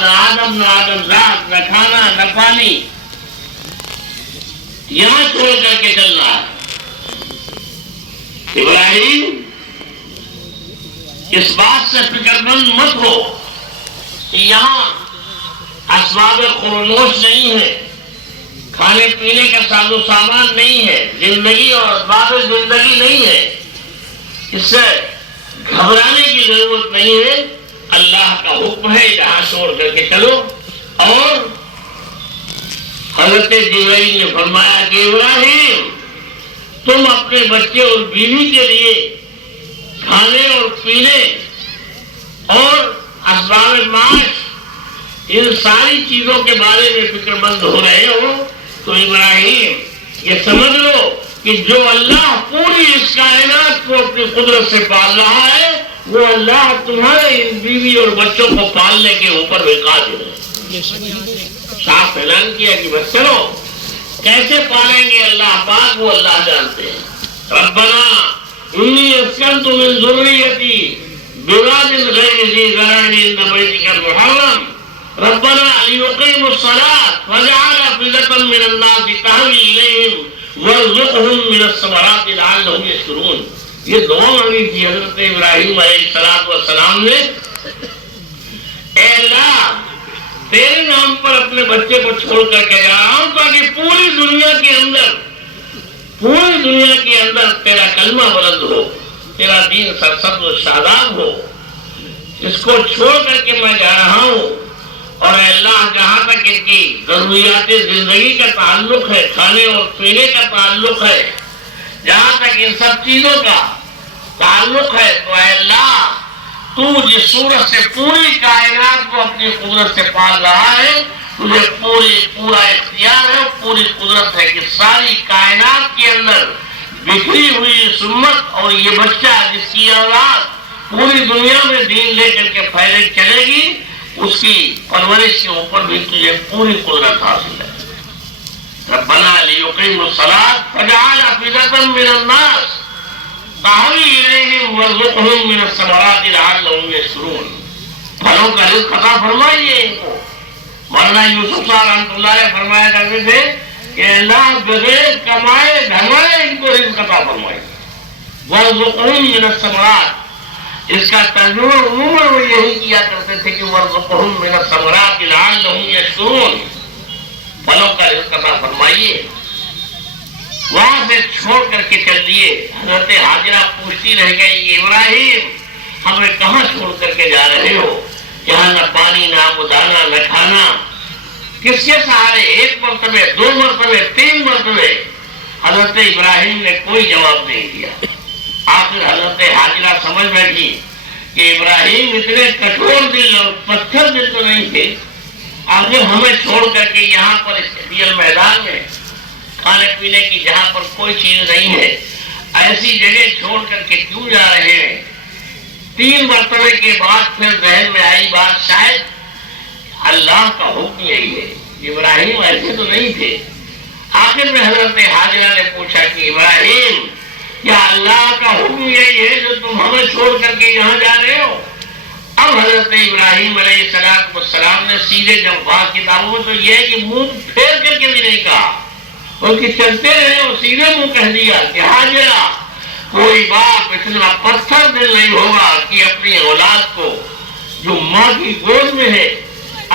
نہ آدم نہ آدم ذات، نہ کھانا نہ پانی، یہاں چھوڑ کر کے چلنا ہے۔ ابراہیم اس بات سے فکر مند مت ہو کہ یہاں اسباب خرموش نہیں ہے، کھانے پینے کا ساز و سامان نہیں ہے، زندگی اور اسباب زندگی نہیں ہے، اس سے گھبرانے کی ضرورت نہیں ہے۔ اللہ کا حکم ہے جہاں چھوڑ کر کے چلو۔ اور حضرت جبرائیل نے فرمایا کہ ابراہیم تم اپنے بچے اور بیوی کے لیے کھانے اور پینے اور اسباب معاش ان ساری چیزوں کے بارے میں فکر مند ہو رہے ہو تو ابراہیم یہ سمجھ لو کہ جو اللہ پوری اس کائنات کو اپنی قدرت سے پال رہا ہے وہ اللہ تمہارے ان بیوی اور بچوں کو پالنے کے اوپر بھی قادر ہے۔ صاف اعلان کیا کہ بس چلو کیسے پالیں گے اللہ پاک وہ اللہ جانتے ہیں۔ ربنا انی اسکنت من ذریتی بواد غیر ذی زرع عند بیتک المحرم ربنا لیقیموا الصلاة فاجعل أفئدة من الناس تهوی الیہم وارزقهم من الثمرات لعلهم یشکرون۔ یہ دعا مانگی تھی حضرت ابراہیم علیہ السلام نے، اے اللہ تیرے نام پر اپنے بچے کو چھوڑ کر کے جا رہا ہوں تاکہ پوری دنیا کے اندر تیرا کلمہ بلند ہو، تیرا دین سرسبز و شاداب ہو۔ اس کو چھوڑ کر کے میں جا رہا ہوں، اور اے اللہ جہاں تک ان کی ضروریات زندگی کا تعلق ہے، کھانے اور پینے کا تعلق ہے، جہاں تک ان سب چیزوں کا تعلق ہے تو اے اللہ تو جس صورت سے پوری کائنات کو اپنی قدرت سے پال رہا ہے تجھے پورا اختیار ہے، پوری قدرت ہے کہ ساری کائنات کے اندر بکھری ہوئی اس امت اور یہ بچہ جس کی اولاد پوری دنیا میں دین لے کر کے پھیلے چلے گی اس کی پرورش کے اوپر بھی تجھے پوری قدرت حاصل ہے۔ ربنا لیقیموا الصلاة فاجعل أفئدة من الناس تهوی الیہم وارزقهم من الثمرات لعلهم یشکرون۔ پھلوں کا رزق عطا فرمائیے ان کو۔ مولانا یوسف صاحب رحمۃ اللہ علیہ فرمایا کرتے تھے کہ اللہ بغیر کمائے دھمائے ان کو رزق عطا فرمائیے۔ وارزقهم من الثمرات، اس کا ترجمہ عموماً وہ یہی کیا کرتے تھے کہ وارزقهم من الثمرات لعلهم یشکرون، پھلوں کا رزق عطا فرمائیے۔ وہاں سے چھوڑ کر کے چل دیے۔ حضرت حاجرہ پوچھتی رہ گئی ابراہیم ہمیں کہاں چھوڑ کر کے جا رہے ہو، جہاں نہ پانی نہ دانا نہ کھانا، کس کے سہارے؟ ایک مرتبہ، دو مرتبہ، تین مرتبہ حضرت ابراہیم نے کوئی جواب نہیں دیا۔ آخر حضرت حاجرہ سمجھ بیٹھی کہ ابراہیم اتنے کٹور دل اور پتھر دل تو نہیں تھے، آخر ہمیں چھوڑ کر کے یہاں پر اس میدان میں کھانے پینے کی جہاں پر کوئی چیز نہیں ہے ایسی جگہ چھوڑ کر کے کیوں جا رہے ہیں؟ تین مرتبے کے بعد پھر ذہن میں آئی بات شاید اللہ کا حکم یہی ہے، ابراہیم ایسے تو نہیں تھے۔ آخر میں حضرت حاجرہ نے پوچھا کہ ابراہیم کیا اللہ کا حکم یہی ہے جو تم ہمیں چھوڑ کر کے یہاں جا رہے ہو؟ اب حضرت ابراہیم علیہ السلام نے سیدھے جب بعض کتابوں میں تو یہ ہے کہ منہ پھیر کر کے بھی نہیں کہا بلکہ چلتے رہے اور سیدھے منہ کہہ دیا کہ حاجرہ کوئی باپ اتنا پتھر دل نہیں ہوگا کہ اپنی اولاد کو جو ماں کی گود میں ہے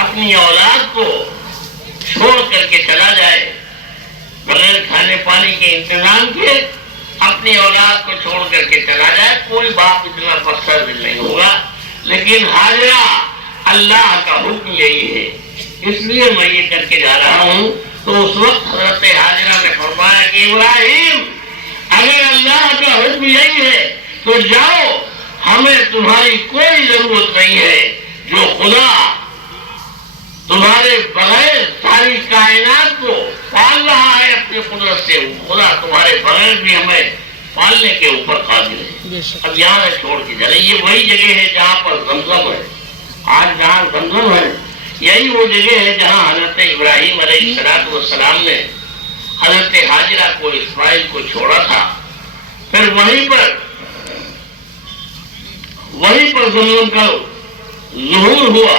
اپنی اولاد کو چھوڑ کر کے چلا جائے بغیر کھانے پانی کے انتظام کے، اپنی اولاد کو چھوڑ کر کے چلا جائے، کوئی باپ اتنا پتھر دل نہیں ہوگا۔ لیکن حاجرہ اللہ کا حکم یہی ہے اس لیے میں یہ کر کے جا رہا ہوں۔ تو اس وقت حضرت حاجرہ نے فرمایا کہ ابراہیم اگر اللہ کا حکم یہی ہے تو جاؤ، ہمیں تمہاری کوئی ضرورت نہیں ہے، جو خدا تمہارے بغیر ساری کائنات کو پال رہا ہے اپنی قدرت سے، خدا تمہارے بغیر بھی ہمیں پالنے کے اوپر قادر ہے۔ اب یہاں چھوڑ کے چلے، یہ وہی جگہ ہے جہاں پر زمزم ہے، آج جہاں زمزم ہے یہی وہ جگہ ہے جہاں حضرت ابراہیم علیہ السلام نے حضرت حاجرہ کو اسماعیل کو چھوڑا تھا۔ پھر وہیں پر زمین کا ظہور ہوا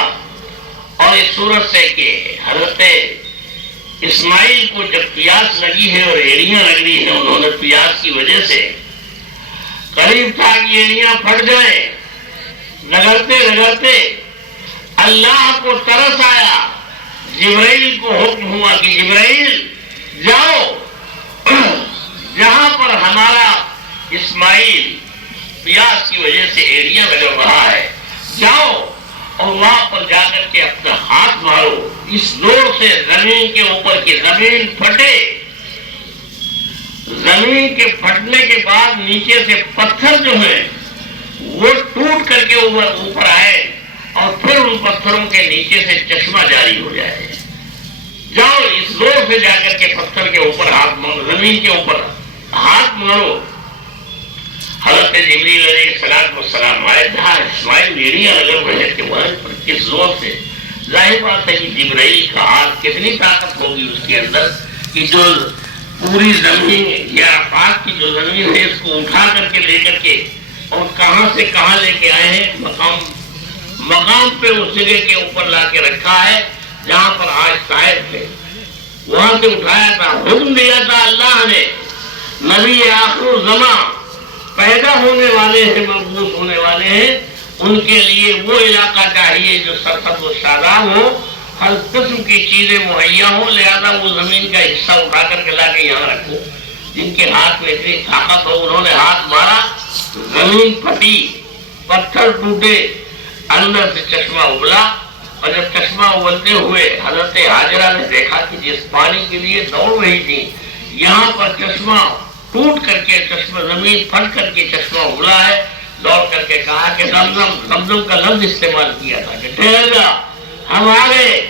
اور اس صورت سے کہ حضرت اسماعیل کو جب پیاس لگی ہے اور ایڑیاں لگ رہی ہیں، انہوں نے پیاس کی وجہ سے قریب تھا کہ ایڑیاں پھٹ جائیں، رگڑتے رگڑتے اللہ کو ترس آیا، جبرائیل کو حکم ہوا کہ جبرائیل جاؤ جہاں پر ہمارا اسماعیل پیاس کی وجہ سے ایڑیاں رگڑ رہا ہے، جاؤ اور وہاں پر جا کر کے اپنا ہاتھ مارو، اس زور سے زمین کے اوپر کی زمین پھٹے، زمین کے پھٹنے کے بعد نیچے سے پتھر جو ہیں وہ ٹوٹ کر کے اوپر آئے اور پھر ان پتھروں کے نیچے سے چشمہ جاری ہو جائے، جاؤ اس زور سے جا کر کے پتھر کے اوپر ہاتھ مارو، زمین کے اوپر ہاتھ مارو۔ حضرت جبریل علیہ السلام آئے، جہاں اسماعیل ایڑیاں لگے ہوئے تھے وہاں پر کس زور سے، ظاہر بات ہے کہ جبرائیل کا ہاتھ کتنی طاقت ہوگی اس کے اندر کہ جو پوری زمین یا آفاق کی جو زمین ہے اس کو اٹھا کر کے لے کر کے اور کہاں سے کہاں لے کے آئے ہیں، مقام پہ اس جگہ کے اوپر لا کے رکھا ہے جہاں پر آج صاحب ہے، وہاں سے اٹھایا تھا، حکم دیا تھا اللہ نے، نبی آخر الزمان پیدا ہونے والے ہیں، مبعوث ہونے والے ہیں، ان کے لیے وہ علاقہ چاہیے جو سرسبز و شاداب ہو، ہر قسم کی چیزیں مہیا ہوں، لہذا وہ زمین کا حصہ اٹھا کر کے لا کے یہاں رکھو۔ جن کے ہاتھ میں اتنی طاقت ہو انہوں نے ہاتھ مارا، زمین پھٹی، پتھر ٹوٹے، اندر سے چشمہ ابلا، اور جب چشمہ ابلتے ہوئے حضرت حاجرہ نے دیکھا کہ جس پانی کے لیے دوڑ رہی تھی یہاں پر چشمہ ٹوٹ کر کے، چشمہ زمین پھٹ کر کے چشمہ ابلا ہے، دوڑ کر کے کہا کہ زمزم کا لفظ استعمال کیا تھا کہ ٹھہر جا، ہم آ گئے۔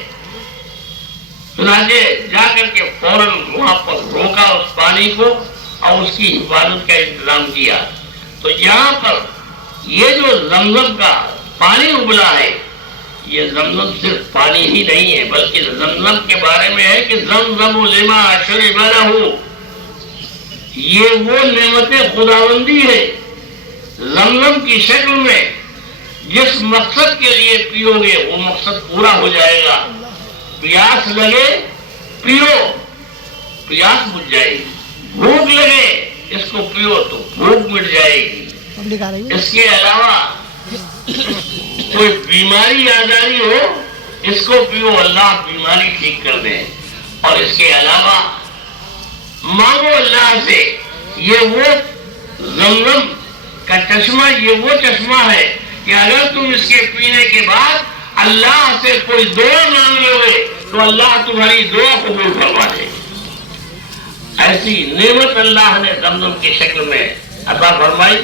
چنانچہ جا کر کے فوراً وہاں پر روکا اس پانی کو اور اس کی حفاظت کا انتظام کیا۔ تو یہاں پر یہ جو زمزم کا پانی ابلا ہے، یہ زمزم صرف پانی ہی نہیں ہے بلکہ زمزم کے بارے میں ہے کہ زمزم لما شرب لہ، یہ وہ نعمت خداوندی ہے زمزم کی شکل میں، جس مقصد کے لیے پیو گے وہ مقصد پورا ہو جائے گا۔ پیاس لگے پیو، پیاس بجھ جائے گی، بھوک لگے اس کو پیو تو بھوک مٹ جائے گی۔ اس کے علاوہ کوئی بیماری آزاری ہو اس کو پیو، اللہ بیماری ٹھیک کر دے۔ اور اس کے علاوہ مانگو اللہ سے، یہ وہ زمزم کا چشمہ، یہ وہ چشمہ ہے کہ اگر تم اس کے پینے کے بعد اللہ سے کوئی دعا مانگ لو گے تو اللہ تمہاری دعا قبول فرما دے گا۔ ایسی نعمت اللہ نے زمزم کی شکل میں عطا فرمائی۔